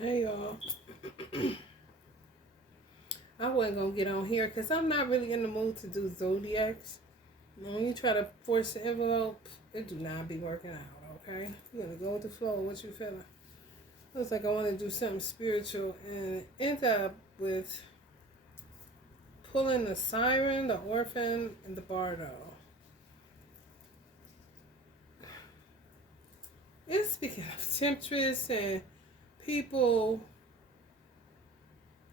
Hey y'all, I wasn't gonna get on here because I'm not really in the mood to do zodiacs. When you try to force the envelope, it do not be working out. Okay, you gotta go with the flow. What you feeling? Looks like I want to do something spiritual and end up with pulling the siren, the orphan, and the bardo. It's speaking of temptress and people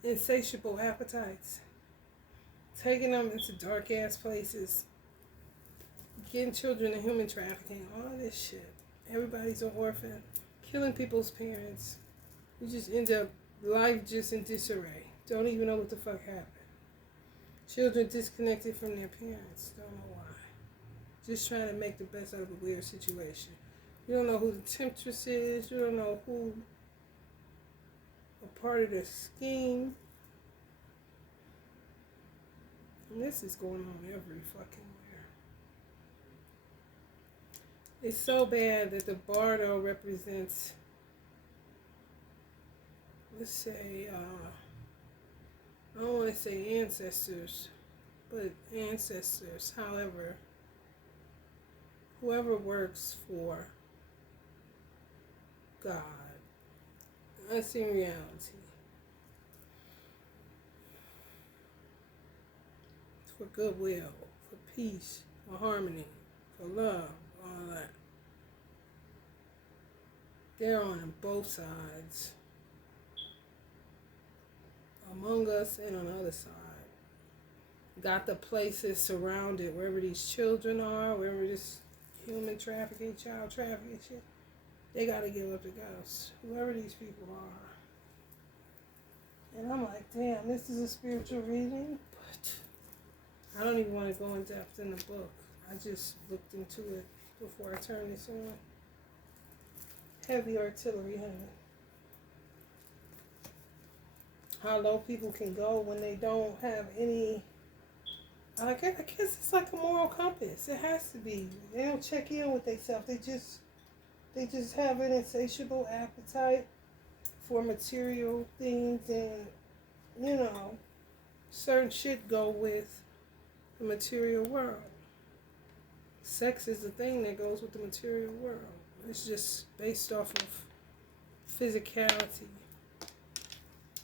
insatiable appetites, taking them into dark ass places, getting children in human trafficking, all of this shit. Everybody's an orphan, killing people's parents. You just end up life just in disarray. Don't even know what the fuck happened. Children disconnected from their parents. Don't know why. Just trying to make the best out of a weird situation. You don't know who the temptress is. You don't know who a part of the scheme. And this is going on every fucking where. It's so bad that the bardo represents, let's say, I don't want to say ancestors, but ancestors. However, whoever works for God, unseen reality, for goodwill, for peace, for harmony, for love, all that. They're on both sides, among us and on the other side. Got the places surrounded wherever these children are, wherever this human trafficking, child trafficking shit. They gotta give up the ghost, whoever these people are. And I'm like, damn, this is a spiritual reading, but I don't even want to go in depth in the book. I just looked into it before I turned this on. Heavy artillery, honey. How low people can go when they don't have any. I guess it's like a moral compass. It has to be. They don't check in with themselves. They just have an insatiable appetite for material things, and certain shit go with the material world. Sex is the thing that goes with the material world. It's just based off of physicality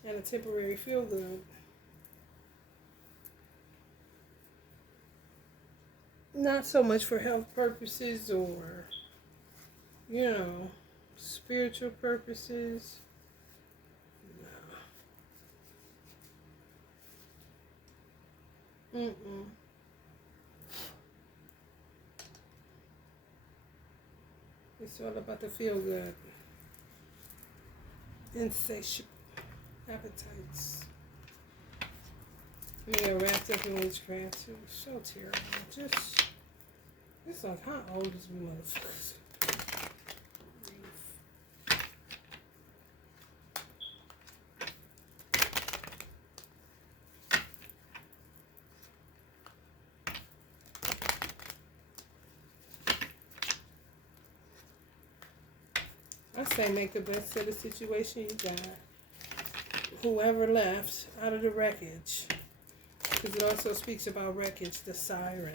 and a temporary feel good. Not so much for health purposes or, spiritual purposes. No. Mm-mm. It's all about the feel good. Insatiable appetites. They are wrapped up in witchcraft too. So terrible. It's like, how old is we motherfuckers? I say make the best of the situation you got. Whoever left out of the wreckage. Because it also speaks about wreckage, the siren.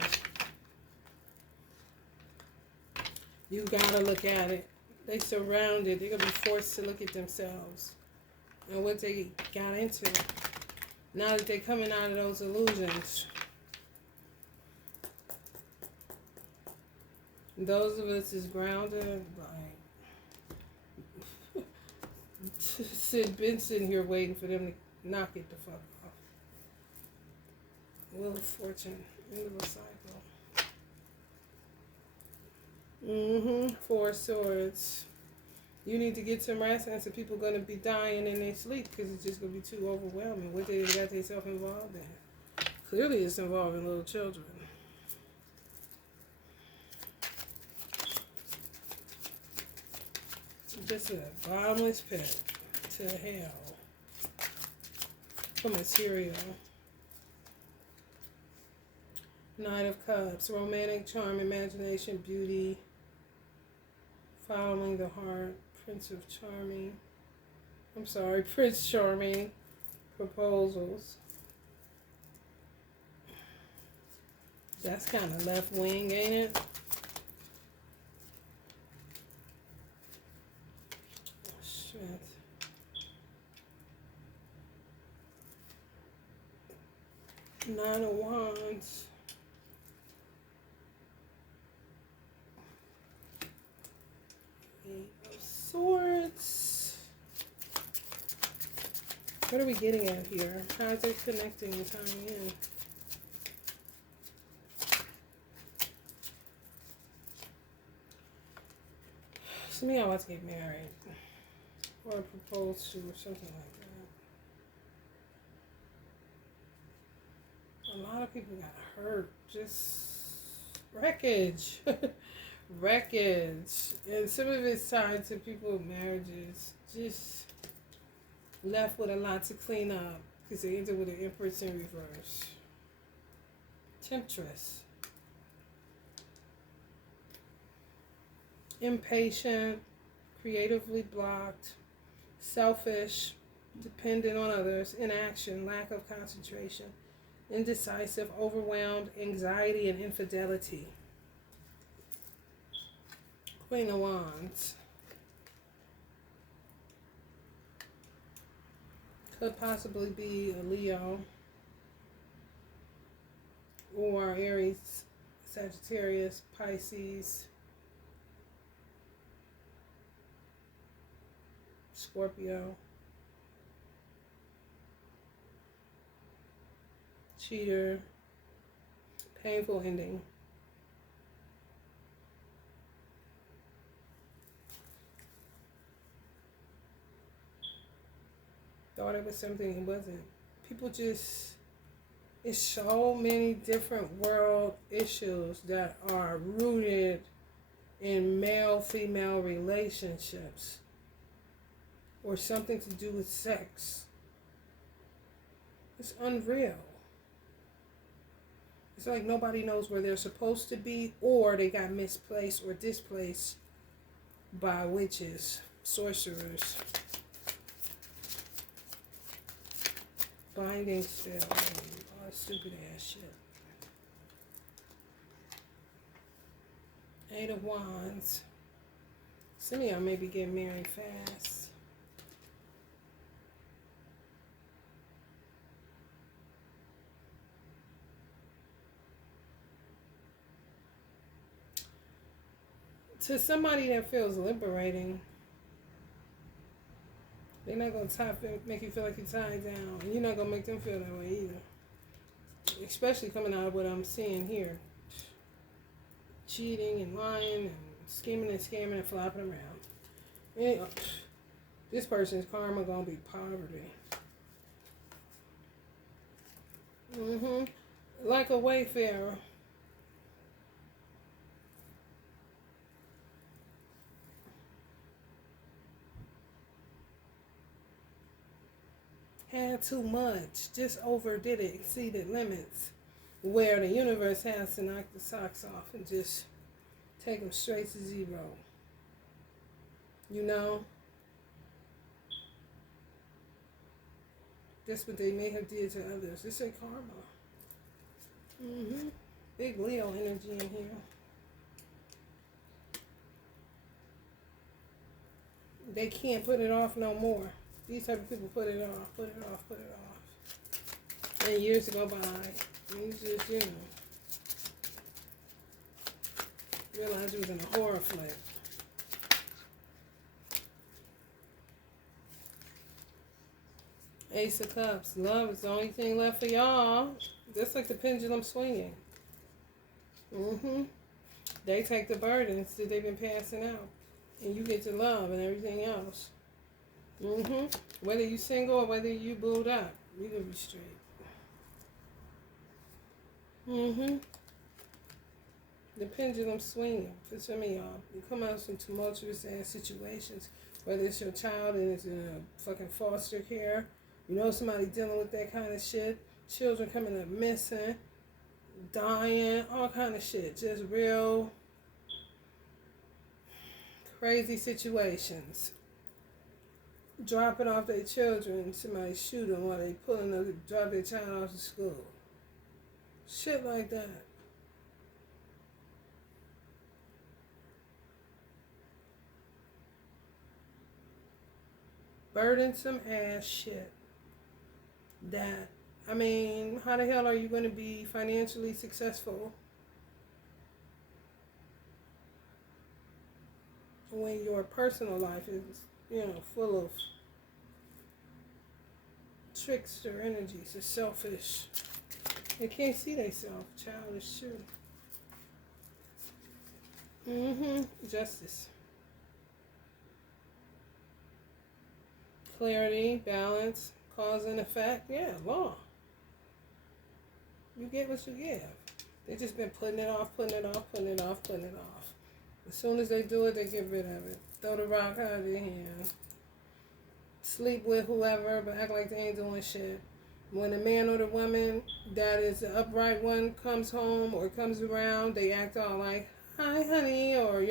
You gotta look at it. They surrounded. They're gonna be forced to look at themselves and what they got into. Now that they're coming out of those illusions. Those of us is grounded, like been sitting here waiting for them to knock it the fuck off. Wheel of Fortune, end of a cycle. Four Swords. You need to get some rest, and some people going to be dying in their sleep because it's just going to be too overwhelming. What they got themselves involved in. Clearly it's involving little children. Just a bottomless pit to hell for material. Knight of Cups, romantic charm, imagination, beauty, following the heart, Prince of Charming, I'm sorry, Prince Charming proposals. That's kind of left wing, ain't it? Oh, shit. Nine of Wands. Eight of Swords. What are we getting at here? How is it connecting and tying in? Somebody wants to get married or propose to or something like that. A lot of people got hurt. Just wreckage. Wreckage. And some of it's tied to people's marriages. Just left with a lot to clean up because they ended with an Empress in reverse. Temptress. Impatient, creatively blocked, selfish, dependent on others, inaction, lack of concentration, indecisive, overwhelmed, anxiety, and infidelity. Queen of Wands. Could possibly be a Leo or Aries, Sagittarius, Pisces, Scorpio, cheater, painful ending. Thought it was something it wasn't. People just, it's so many different world issues that are rooted in male-female relationships or something to do with sex. It's unreal. It's like nobody knows where they're supposed to be, or they got misplaced or displaced by witches, sorcerers, binding spell, and all that stupid ass shit. Eight of Wands. Some of y'all may be getting married fast. To somebody that feels liberating, they're not going to make you feel like you're tied down. And you're not going to make them feel that way either. Especially coming out of what I'm seeing here. Cheating and lying and scheming and scamming and flopping around. And this person's karma going to be poverty. Like a wayfarer. Had too much, just overdid it, exceeded limits, where the universe has to knock the socks off and just take them straight to zero. You know? That's what they may have did to others. It's a karma. Big Leo energy in here. They can't put it off no more. These type of people put it off, put it off, put it off. And years go by. And you just, realize it was in a horror flick. Ace of Cups. Love is the only thing left for y'all. Just like the pendulum swinging. They take the burdens that they've been passing out. And you get to love and everything else. Whether you single or whether you booed up, you gonna be straight. The pendulum swinging for some of y'all. You come out of some tumultuous ass situations, whether it's your child and it's in a fucking foster care. You know somebody dealing with that kind of shit. Children coming up missing, dying, all kind of shit. Just real crazy situations. dropping off their children, somebody shoot them while they drop their child off to school. Shit like that. Burdensome ass shit. That, I mean, how the hell are you going to be financially successful when your personal life is, full of trickster energies, is selfish? They can't see themselves. Childish too. Justice. Clarity, balance, cause and effect. Yeah, law. You get what you give. They just been putting it off. As soon as they do it, they get rid of it. Throw the rock out of their hand. Sleep with whoever, but act like they ain't doing shit. When a man or the woman that is the upright one comes home or comes around, they act all like, hi, honey, or,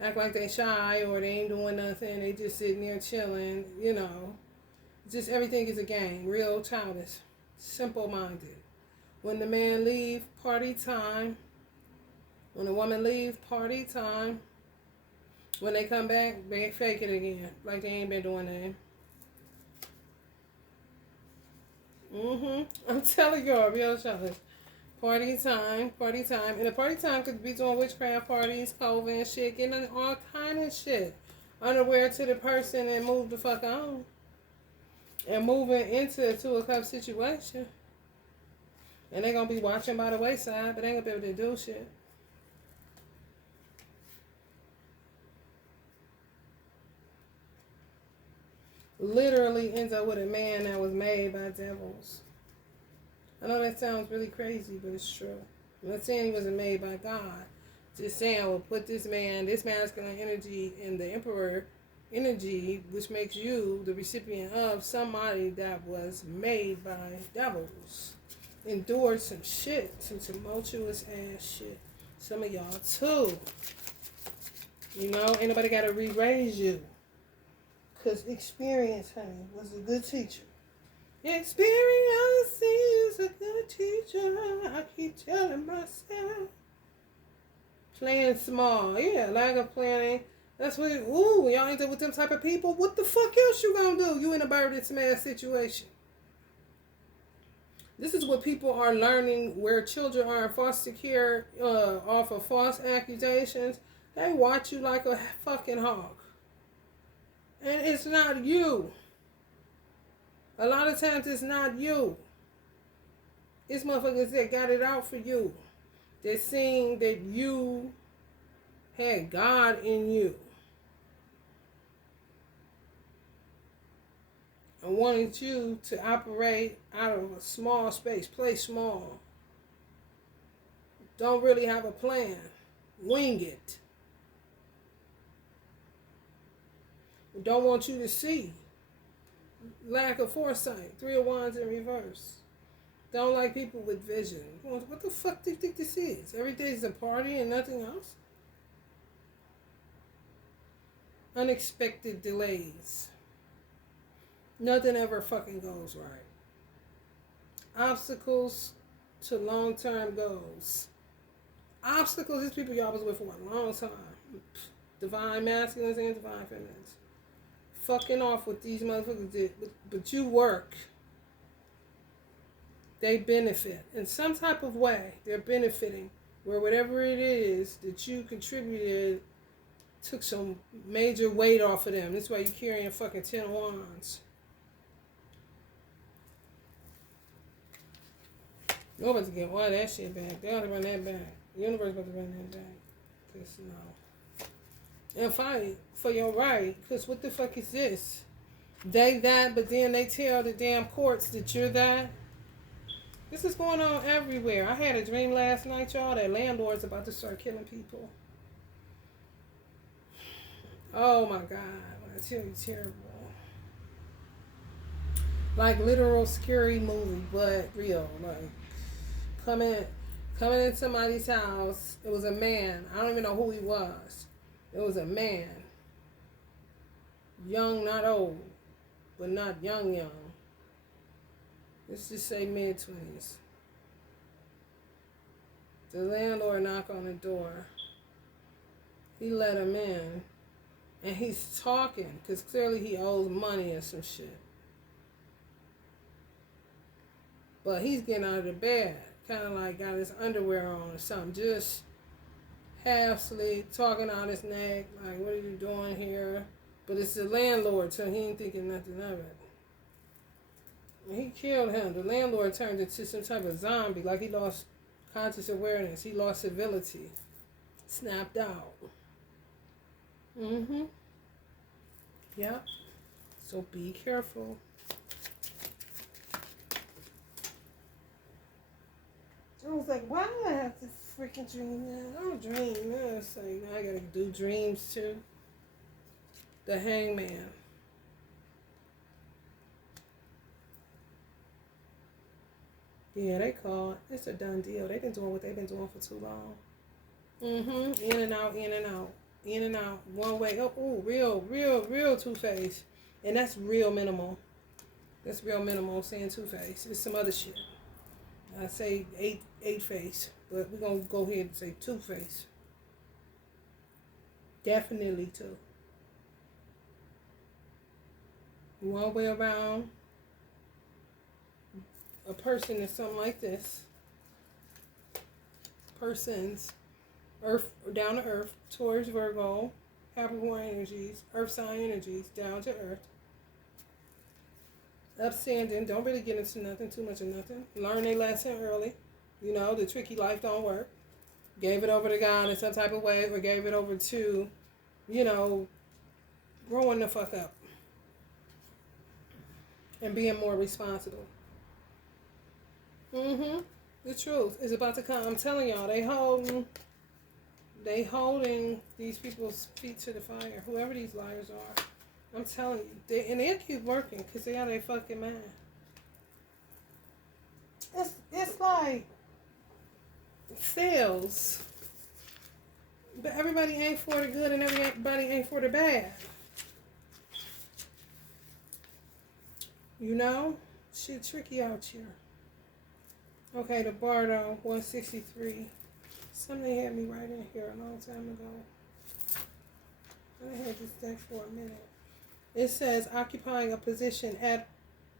act like they shy or they ain't doing nothing. They just sitting there chilling, Just everything is a game. Real childish. Simple-minded. When the man leave, party time. When the woman leave, party time. When they come back, they fake it again. Like they ain't been doing nothing. I'm telling y'all, real challenge. Party time. And the party time could be doing witchcraft parties, COVID and shit, getting all kind of shit. Unaware to the person and move the fuck on. And moving into a 2 o'clock situation. And they gonna be watching by the wayside, but they ain't gonna be able to do shit. Literally ends up with a man that was made by devils. I know that sounds really crazy, but it's true. I'm not saying he wasn't made by God. Just saying, we'll put this man, this masculine energy in the emperor energy, which makes you the recipient of somebody that was made by devils. Endured some shit, some tumultuous ass shit. Some of y'all too. Ain't nobody gotta re-raise you. Because experience, honey, was a good teacher. Experience is a good teacher. I keep telling myself. Playing small. Yeah, lack of planning. That's what, y'all ain't there with them type of people. What the fuck else you gonna do? You in a burdensome ass situation. This is what people are learning where children are in foster care off of false accusations. They watch you like a fucking hog. And it's not you. A lot of times it's not you. It's motherfuckers that got it out for you. They're seeing that you had God in you. And wanted you to operate out of a small space. Play small. Don't really have a plan. Wing it. Don't want you to see. Lack of foresight. 3 of Wands in reverse. Don't like people with vision. What the fuck do you think this is? Every day is a party and nothing else? Unexpected delays. Nothing ever fucking goes right. Obstacles to long-term goals. Obstacles, these people y'all was with for a long time. Divine masculines and divine feminines. Fucking off what these motherfuckers did. But you work. They benefit. In some type of way, they're benefiting. Where whatever it is that you contributed took some major weight off of them. That's why you're carrying fucking 10 wands. You're about to get all that shit back. They're going to run that back. The universe about to run that back. Because, and fight for your right. Because what the fuck is this? They that, but then they tell the damn courts that you're that. This is going on everywhere. I had a dream last night, y'all, that landlords about to start killing people. Oh my God. I tell you, terrible. Like literal scary movie, but real. Like coming in somebody's house. It was a man. I don't even know who he was. It was a man. Young, not old. but not young. Let's just say mid-20s. The landlord knocked on the door. He let him in. And he's talking, because clearly he owes money or some shit. But he's getting out of the bed, kind of like got his underwear on or something. Just half asleep, talking out his neck, like, what are you doing here? But it's the landlord, so he ain't thinking nothing of it. And he killed him. The landlord turned into some type of zombie, like he lost conscious awareness. He lost civility. Snapped out. Mm-hmm. Yep. So be careful. I was like, why do I have to freaking dream that? I don't dream. It's like, now I gotta do dreams too. The Hangman. Yeah, they call it. It's a done deal. They've been doing what they've been doing for too long. Mm-hmm. In and out, in and out. In and out. One way. Oh, real Two-Face. And that's real minimal. That's real minimal saying Two-Face. It's some other shit. I say eight face, but we're gonna go ahead and say Two-Face. Definitely two. One way around a person is something like this. Person's earth, down to earth, towards Virgo, Capricorn energies, earth sign energies, down to earth. Upstanding, don't really get into nothing, too much of nothing. Learn a lesson early. You know, the tricky life don't work. Gave it over to God in some type of way, or gave it over to, you know, growing the fuck up. And being more responsible. Mm-hmm. The truth is about to come. I'm telling y'all, they holding these people's feet to the fire. Whoever these liars are. I'm telling you. They'll keep working because they got their fucking mind. It's like sales. But everybody ain't for the good and everybody ain't for the bad. You know? Shit tricky out here. Okay, the Bardo, 163. Something had me right in here a long time ago. I had this deck for a minute. It says occupying a position at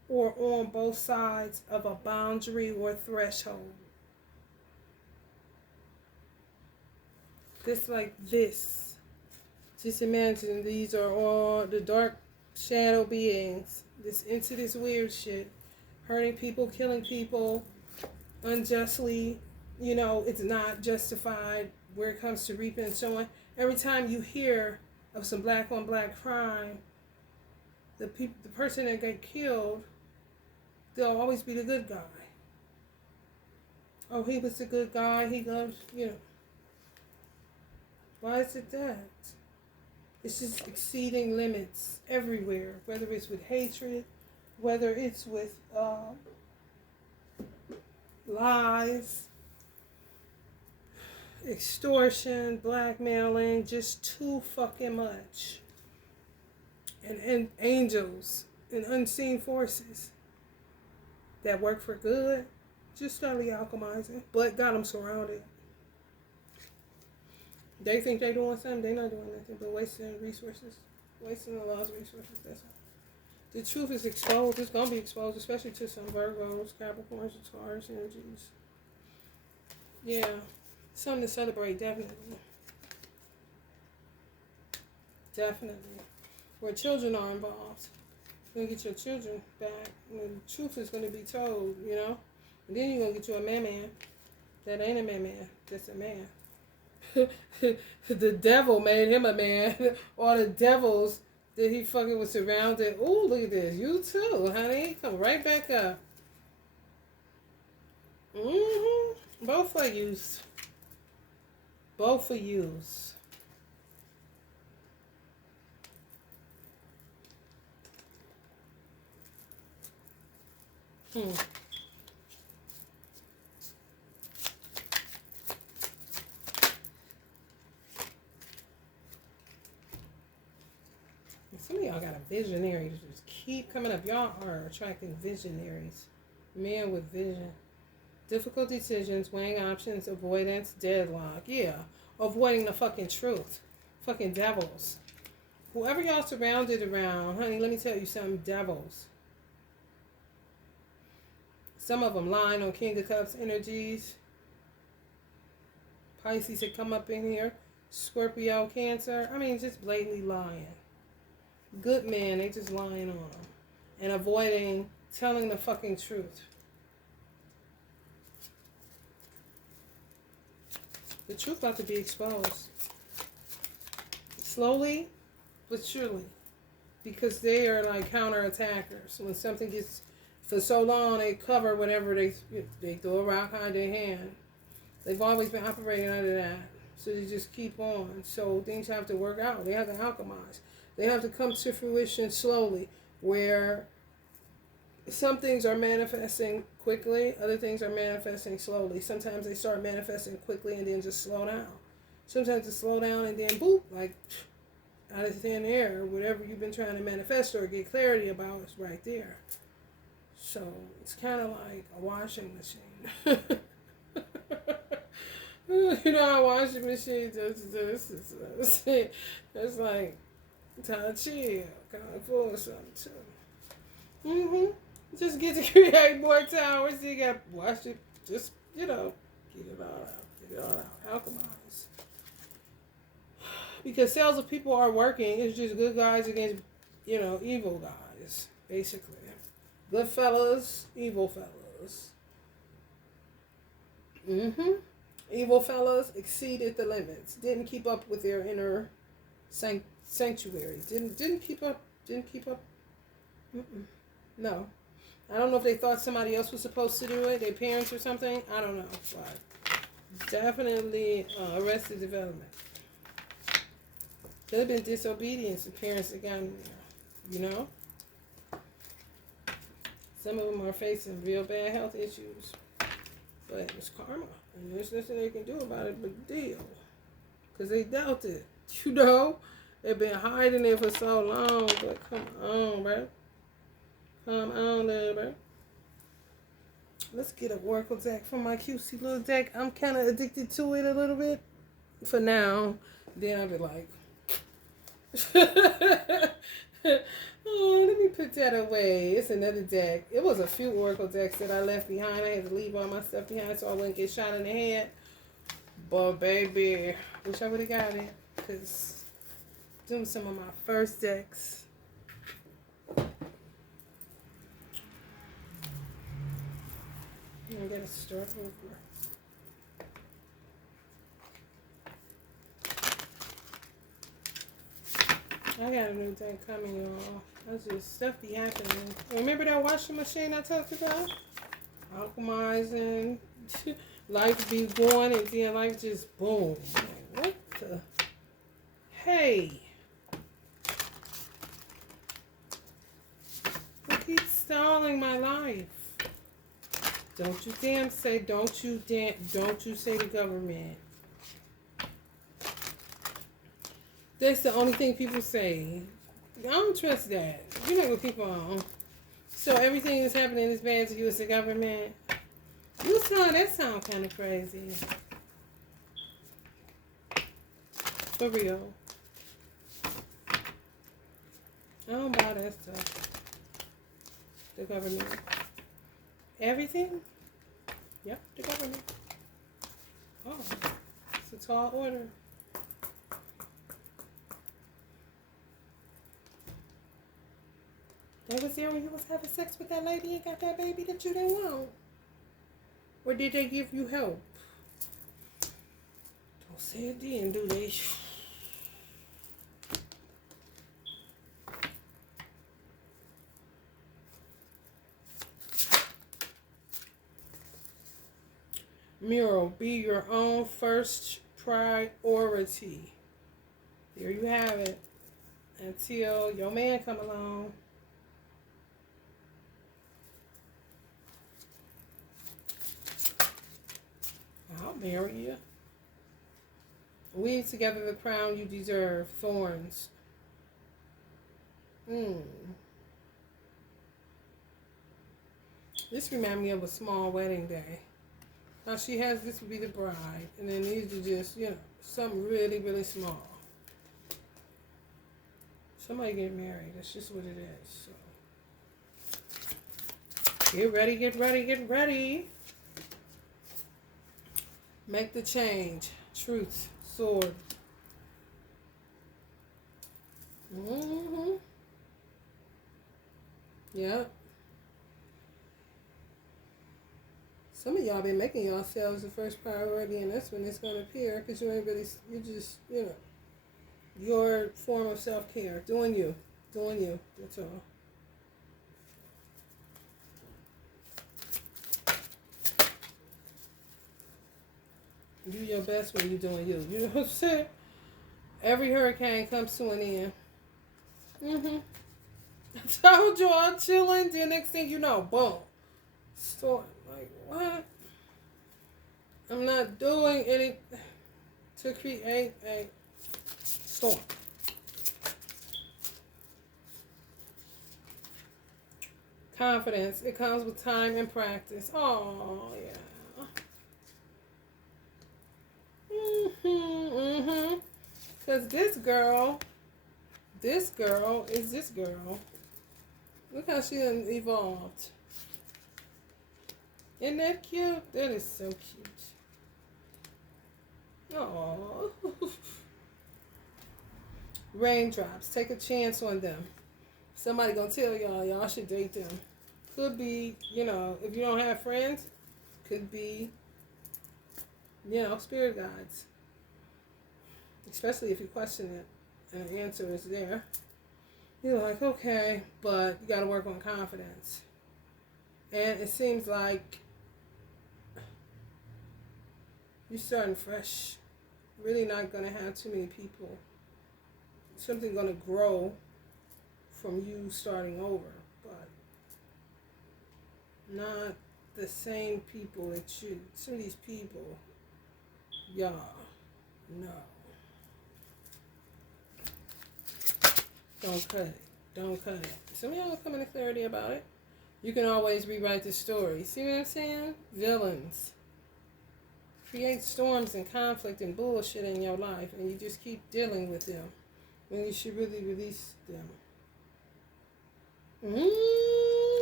or on both sides of a boundary or threshold. Just like this. Just imagine these are all the dark shadow beings. This into this weird shit. Hurting people, killing people unjustly. You know, it's not justified where it comes to reaping and so on. Every time you hear of some black on black crime, the person that got killed, they'll always be the good guy. Oh, he was the good guy. He goes, you know. Why is it that? It's just exceeding limits everywhere, whether it's with hatred, whether it's with lies, extortion, blackmailing, just too fucking much. And angels and unseen forces that work for good just started alchemizing, but got them surrounded. They think they're doing something, they're not doing nothing but wasting resources, wasting the law's resources. That's all. The truth is exposed. It's going to be exposed, especially to some Virgos, Capricorns, and Taurus energies. Yeah, something to celebrate, definitely. Definitely. Where children are involved. You're going to get your children back. And the truth is going to be told, you know. And then you're going to get you a man. That ain't a man. That's a man. The devil made him a man. All the devils that he fucking was surrounded. Ooh, look at this. You too, honey. Come right back up. Mm-hmm. Both for use. Both for use. Some of y'all got a visionary to just keep coming up. Y'all are attracting visionaries. Men with vision. Difficult decisions, weighing options, avoidance, deadlock. Yeah, avoiding the fucking truth. Fucking devils. Whoever y'all surrounded around, honey, let me tell you something, devils. Some of them lying on King of Cups energies. Pisces had come up in here. Scorpio, Cancer. I mean, just blatantly lying. Good men, they just lying on them. And avoiding telling the fucking truth. The truth about to be exposed. Slowly, but surely. Because they are like counterattackers. When something gets, for so long, they cover whatever they throw a rock behind their hand. They've always been operating under that. So they just keep on. So things have to work out. They have to alchemize. They have to come to fruition slowly. Where some things are manifesting quickly, other things are manifesting slowly. Sometimes they start manifesting quickly and then just slow down. Sometimes they slow down and then boop, like out of thin air, whatever you've been trying to manifest or get clarity about is right there. So it's kind of like a washing machine. You know how a washing machine does this? It's like, time to chill, kind of full or something too. Just get to create more towers. You got to wash it. Just, get it all out. Get it all out. Alchemize. Because cells of people are working. It's just good guys against, evil guys, basically. Good fellas, evil fellas. Evil fellas exceeded the limits. Didn't keep up with their inner sanctuary. Didn't keep up. No. I don't know if they thought somebody else was supposed to do it, their parents or something. I don't know. But definitely arrested development. Could have been disobedience. The parents that got in there. Some of them are facing real bad health issues. But it's karma. And there's nothing they can do about it but deal. Because they dealt it. They've been hiding it for so long. But come on, bro. Come on, little bro. Let's get an Oracle deck from my cutesy little deck. I'm kind of addicted to it a little bit. For now. Then I'll be like... Oh, let me put that away. It's another deck. It was a few Oracle decks that I left behind. I had to leave all my stuff behind so I wouldn't get shot in the head. But baby, wish I would have got it. Because doing some of my first decks. I gotta start over. I got a new thing coming, y'all. That's just stuff be happening. Remember that washing machine I talked about? Alchemizing. Life be going and then life just boom. What the? Hey. Who keeps stalling my life? Don't you damn say, don't you say the government. That's the only thing people say. I don't trust that. You're not going to keep on. So everything that's happening is bad to you as the government. That sound kind of crazy. For real. I don't buy that stuff. The government. Everything? Yep, the government. Oh, it's a tall order. They was there when you was having sex with that lady and got that baby that you didn't want? Or did they give you help? Don't say it then, do they? Mural, be your own first priority. There you have it. Until your man come along. I'll marry you. Weave together the crown you deserve. Thorns. This reminds me of a small wedding day. Now she has this would be the bride, and then these are just, something really, really small. Somebody get married. That's just what it is. So get ready, get ready, get ready. Make the change. Truth. Sword. Yep. Some of y'all been making yourselves the first priority, and that's when it's going to appear, because you ain't really, you just, your form of self-care. Doing you. Doing you. That's all. Do your best when you're doing you. You know what I'm saying? Every hurricane comes to an end. I told you all chilling. The next thing you know, boom. Storm. Like, what? I'm not doing anything to create a storm. Confidence. It comes with time and practice. Oh, yeah. Because this girl is this girl. Look how she done evolved. Isn't that cute? That is so cute. Oh. Raindrops. Take a chance on them. Somebody gonna tell y'all should date them. Could be, if you don't have friends, could be, spirit guides. Especially if you question it and the answer is there. You're like, okay, but you gotta work on confidence. And it seems like you're starting fresh. Really not gonna have too many people. Something gonna grow from you starting over, but not the same people that you. Some of these people, y'all, no. Don't cut it. Don't cut it. Some of y'all are coming to clarity about it. You can always rewrite the story. See what I'm saying? Villains. Create storms and conflict and bullshit in your life, and you just keep dealing with them when you should really release them.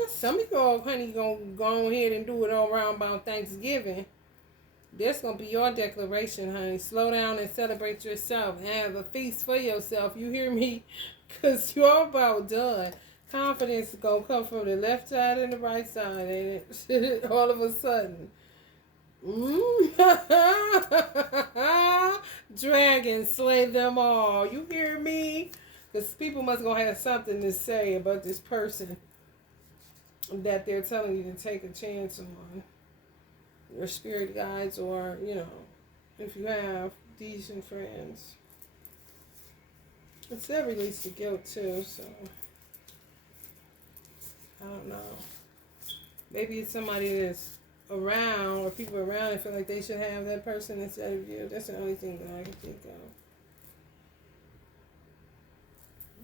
Some of y'all, honey, gonna go ahead and do it all around about Thanksgiving. That's gonna be your declaration, honey. Slow down and celebrate yourself. Have a feast for yourself. You hear me? Because you're about done. Confidence is gonna come from the left side and the right side, ain't it? All of a sudden. Dragons, slay them all. You hear me? Because people must gonna have something to say about this person that they're telling you to take a chance on. Your spirit guides, or if you have decent friends. It's that release the guilt too, so I don't know. Maybe it's somebody that's around, or people around that feel like they should have that person instead of you. That's the only thing that I can think of.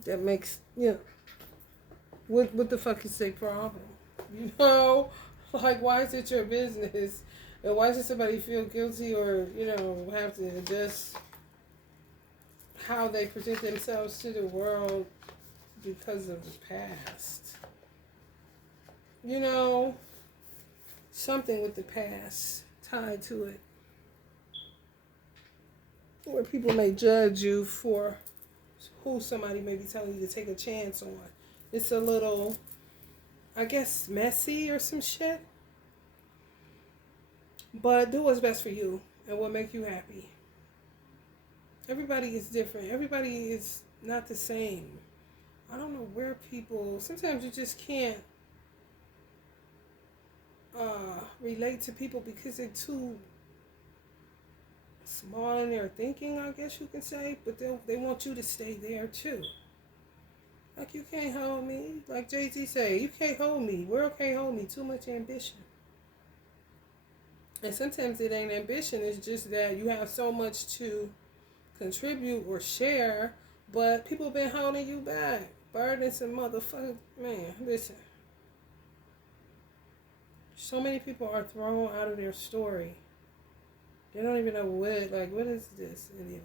That makes, what the fuck is their problem? Like, why is it your business? And why should somebody feel guilty or, have to adjust how they present themselves to the world because of the past? Something with the past tied to it. Where people may judge you for who somebody may be telling you to take a chance on. It's a little, I guess, messy or some shit. But do what's best for you and what make you happy. Everybody is different. Everybody is not the same. I don't know where people, sometimes you just can't relate to people because they're too small in their thinking, I guess you can say. But they want you to stay there too. Like, you can't hold me. Like Jay-Z say, you can't hold me. World can't hold me. Too much ambition. And sometimes it ain't ambition. It's just that you have so much to contribute or share, but people been holding you back. Burdensome motherfucker. Man, listen. So many people are thrown out of their story. They don't even know what is this anyway?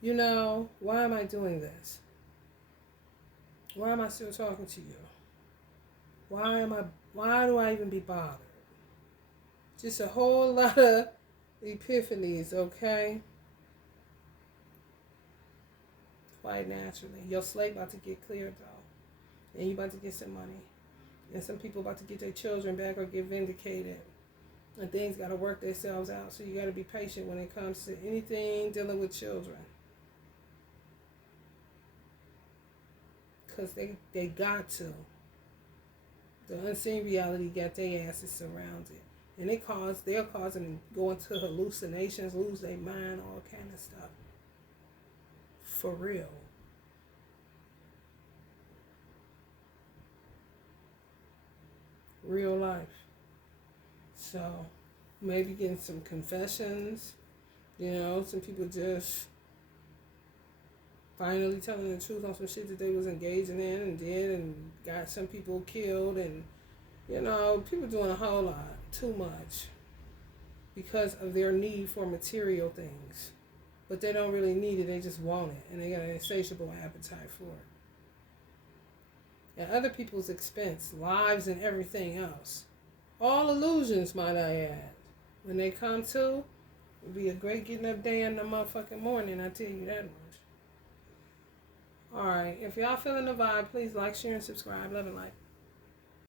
You know, why am I doing this? Why am I still talking to you? Why do I even be bothered? Just a whole lot of epiphanies, okay? Quite naturally. Your slate about to get cleared though. And you about to get some money. And some people about to get their children back or get vindicated. And things got to work themselves out. So you got to be patient when it comes to anything dealing with children. Because they got to. The unseen reality got their asses surrounded. And they'll cause them to go into hallucinations, lose their mind, all kind of stuff. For real. Real life. So maybe getting some confessions. You know, some people just finally telling the truth on some shit that they was engaging in and did and got some people killed, and you know, people doing a whole lot too much because of their need for material things. But they don't really need it, they just want it, and they got an insatiable appetite for it. At other people's expense, lives and everything else. All illusions, might I add. When they come to, it'll be a great getting up day in the motherfucking morning, I tell you that much. Alright, if y'all feeling the vibe, please like, share, and subscribe. Love and light.